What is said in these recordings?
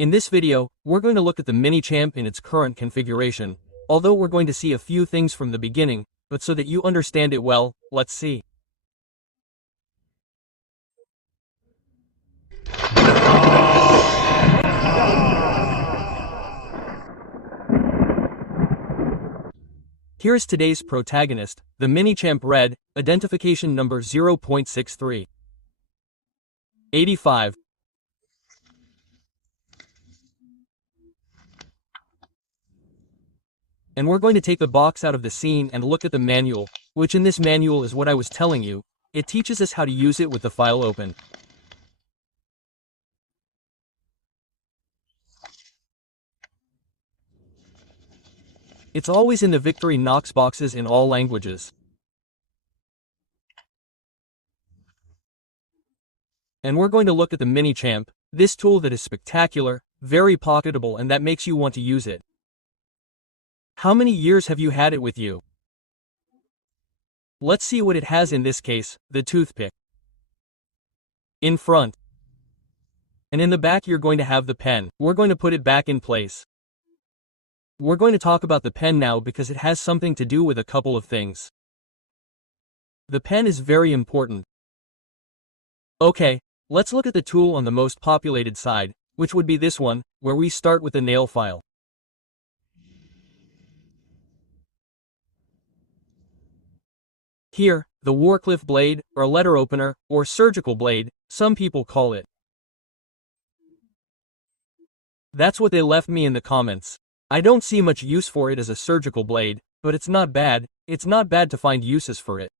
In this video, we're going to look at the MiniChamp in its current configuration, although we're going to see a few things from the beginning, but so that you understand it well, let's see. Here's today's protagonist, the MiniChamp Red, identification number 0.63. 85. And we're going to take the box out of the scene and look at the manual, which in this manual is what I was telling you. It teaches us how to use it with the file open. It's always in the Victorinox boxes in all languages. And we're going to look at the MiniChamp, this tool that is spectacular, very pocketable, and that makes you want to use it. How many years have you had it with you? Let's see what it has in this case, the toothpick. In front. And in the back you're going to have the pen. We're going to put it back in place. We're going to talk about the pen now because it has something to do with a couple of things. The pen is very important. Okay, let's look at the tool on the most populated side, which would be this one, where we start with the nail file. Here, the Wharncliffe blade, or letter opener, or surgical blade, some people call it. That's what they left me in the comments. I don't see much use for it as a surgical blade, but it's not bad to find uses for it.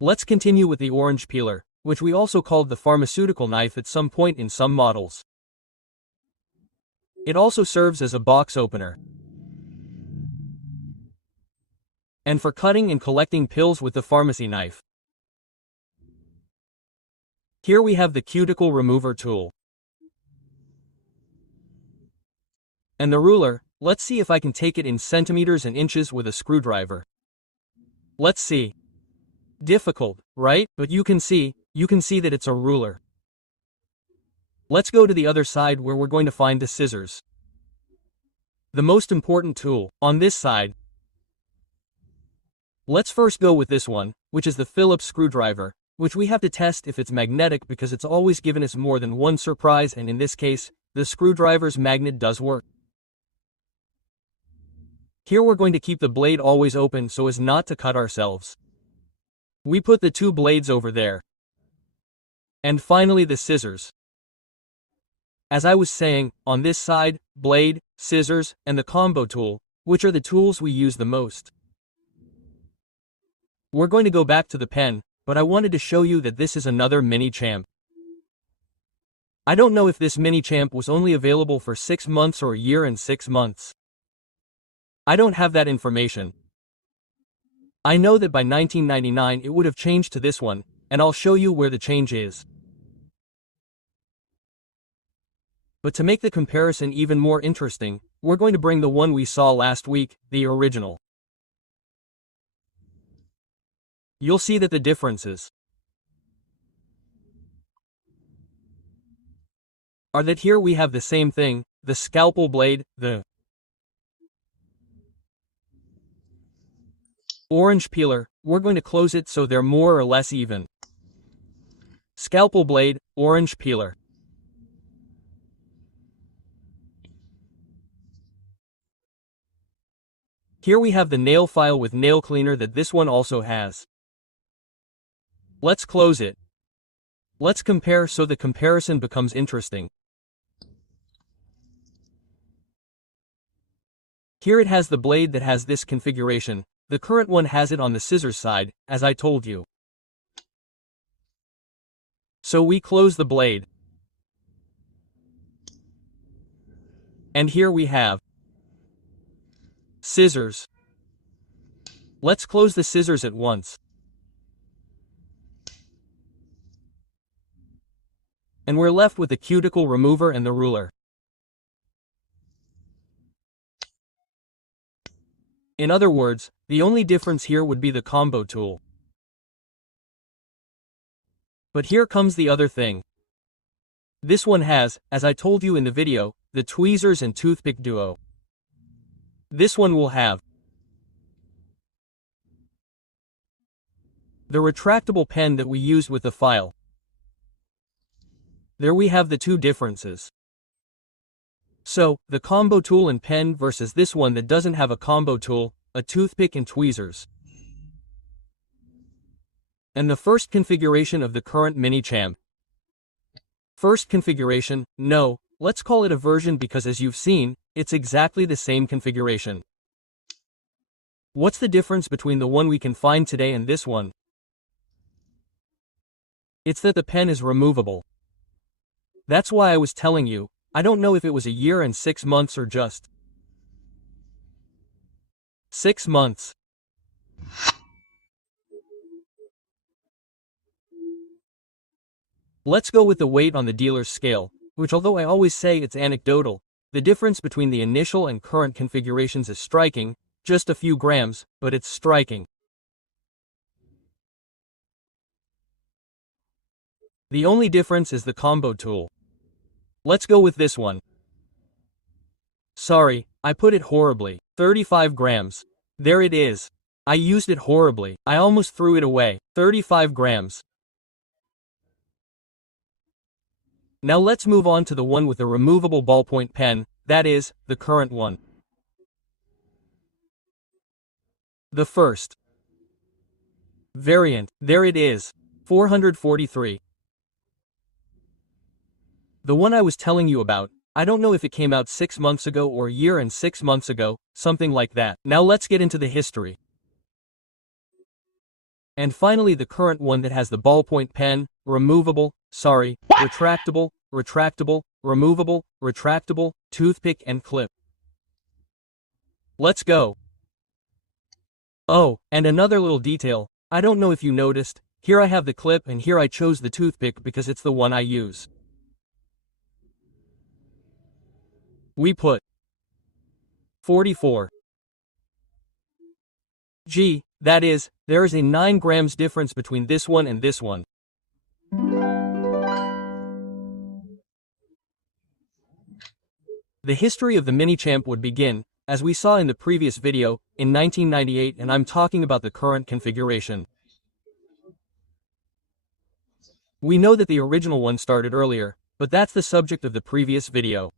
Let's continue with the orange peeler, which we also called the pharmaceutical knife at some point in some models. It also serves as a box opener. And for cutting and collecting pills with the pharmacy knife. Here we have the cuticle remover tool. And the ruler, let's see if I can take it in centimeters and inches with a screwdriver. Let's see. Difficult, right? But you can see that it's a ruler. Let's go to the other side where we're going to find the scissors. The most important tool, on this side. Let's first go with this one, which is the Phillips screwdriver, which we have to test if it's magnetic because it's always given us more than one surprise, and in this case, the screwdriver's magnet does work. Here we're going to keep the blade always open so as not to cut ourselves. We put the two blades over there. And finally the scissors. As I was saying, on this side, blade, scissors, and the combo tool, which are the tools we use the most. We're going to go back to the pen, but I wanted to show you that this is another MiniChamp. I don't know if this MiniChamp was only available for 6 months or a year and 6 months. I don't have that information. I know that by 1999 it would have changed to this one, and I'll show you where the change is. But to make the comparison even more interesting, we're going to bring the one we saw last week, the original. You'll see that the differences are that here we have the same thing, the scalpel blade, the orange peeler, we're going to close it so they're more or less even. Scalpel blade, orange peeler. Here we have the nail file with nail cleaner that this one also has. Let's close it. Let's compare so the comparison becomes interesting. Here it has the blade that has this configuration. The current one has it on the scissors side, as I told you. So we close the blade. And here we have scissors. Let's close the scissors at once. And we're left with the cuticle remover and the ruler. In other words, the only difference here would be the combo tool. But here comes the other thing. This one has, as I told you in the video, the tweezers and toothpick duo. This one will have the retractable pen that we used with the file. There we have the two differences. So, the combo tool and pen versus this one that doesn't have a combo tool, a toothpick and tweezers. And the first configuration of the current MiniChamp. First configuration, no, let's call it a version because as you've seen, it's exactly the same configuration. What's the difference between the one we can find today and this one? It's that the pen is removable. That's why I was telling you, I don't know if it was a year and 6 months or just 6 months. Let's go with the weight on the dealer's scale, which although I always say it's anecdotal, the difference between the initial and current configurations is striking, just a few grams, but it's striking. The only difference is the combo tool. Let's go with this one. Sorry, I put it horribly. 35 grams. There it is. I used it horribly. I almost threw it away. 35 grams. Now let's move on to the one with the removable ballpoint pen, that is, the current one. The first variant, there it is. 443. The one I was telling you about, I don't know if it came out 6 months ago or a year and 6 months ago, something like that. Now let's get into the history. And finally the current one that has the ballpoint pen, removable, retractable, removable, retractable, toothpick and clip. Let's go. Oh, and another little detail, I don't know if you noticed, here I have the clip and here I chose the toothpick because it's the one I use. We put 44. Gee, that is, there is a 9 grams difference between this one and this one. The history of the MiniChamp would begin, as we saw in the previous video, in 1998 and I'm talking about the current configuration. We know that the original one started earlier, but that's the subject of the previous video.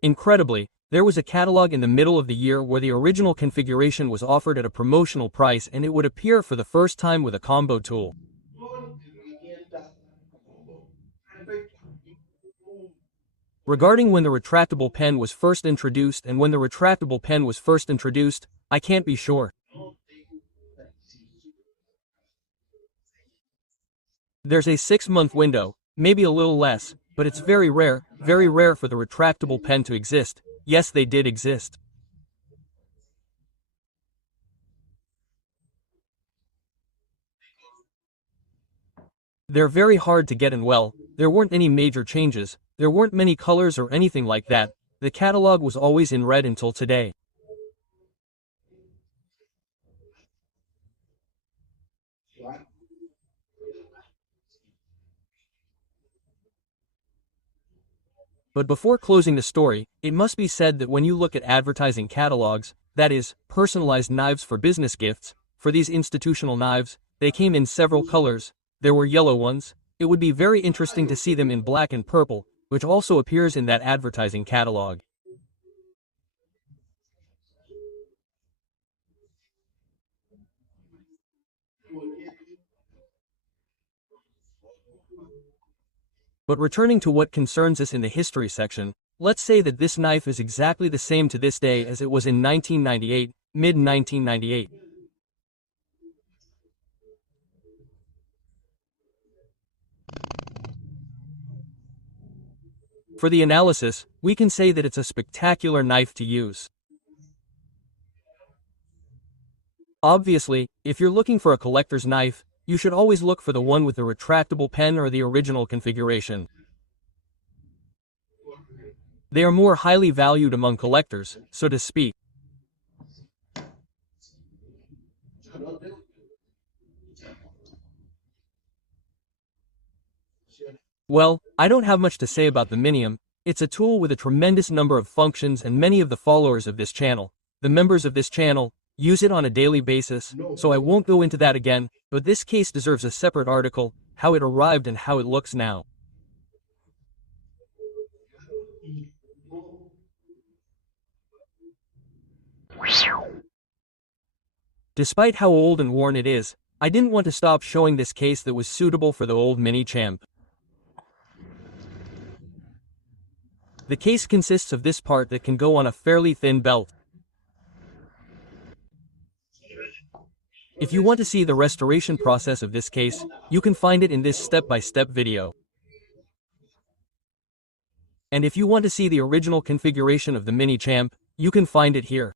Incredibly, there was a catalog in the middle of the year where the original configuration was offered at a promotional price and it would appear for the first time with a combo tool. Regarding when the retractable pen was first introduced and when the retractable pen was first introduced, I can't be sure. There's a 6-month window, maybe a little less, but it's very rare for the retractable pen to exist. Yes, they did exist. They're very hard to get and well, there weren't any major changes, there weren't many colors or anything like that, the catalog was always in red until today. But before closing the story, it must be said that when you look at advertising catalogs, that is, personalized knives for business gifts, for these institutional knives, they came in several colors, there were yellow ones, it would be very interesting to see them in black and purple, which also appears in that advertising catalog. But returning to what concerns us in the history section, let's say that this knife is exactly the same to this day as it was in 1998, mid-1998. For the analysis, we can say that it's a spectacular knife to use. Obviously, if you're looking for a collector's knife, you should always look for the one with the retractable pen or the original configuration. They are more highly valued among collectors, so to speak. Well, I don't have much to say about the MiniChamp. It's a tool with a tremendous number of functions, and many of the followers of this channel, the members of this channel, use it on a daily basis, so I won't go into that again, but this case deserves a separate article, how it arrived and how it looks now. Despite how old and worn it is, I didn't want to stop showing this case that was suitable for the old MiniChamp. The case consists of this part that can go on a fairly thin belt. If you want to see the restoration process of this case, you can find it in this step-by-step video. And if you want to see the original configuration of the MiniChamp, you can find it here.